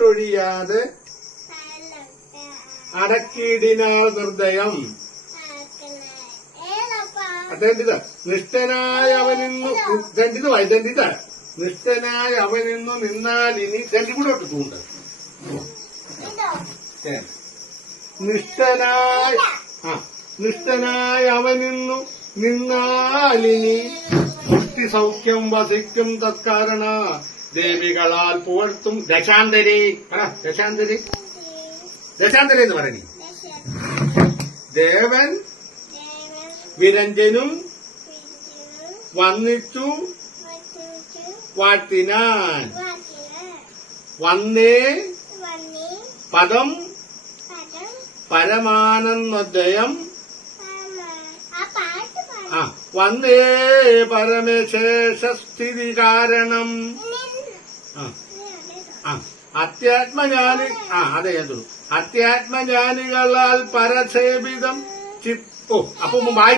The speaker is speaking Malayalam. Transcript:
ഒട്ടൊഴിയാതെ അടക്കിയിടിനാൾ ഹൃദയം. അതെന്തിത്? നിഷ്ഠനായ അവനിന്നു നിഷ്ഠനായ അവനിന്നു നിന്നാലിനി രണ്ടു കൂടെ ഒട്ടിട്ടുണ്ട്. നിഷ്ഠനായ അവനിന്നു നിന്നാലിനി മുക്തി സൗഖ്യം വസിക്കും തത്കാരണ ദേവികളാൽ പുകഴ്ത്തും ദശാന്തരേ. ദശാന്തരേ എന്ന് പറയണി. ദേവൻ വിരഞ്ജനും വന്നിച്ചു വാഴ്ത്തിനാൻ. വന്നേ പദം പരമാനന്ദോദയം. വന്നേ പരമശേഷസ്ഥിതി കാരണം. അത്യാത്മജ്ഞാനി അത്യാത്മജ്ഞാനികളാൽ പരസേവിതം. അപ്പൊ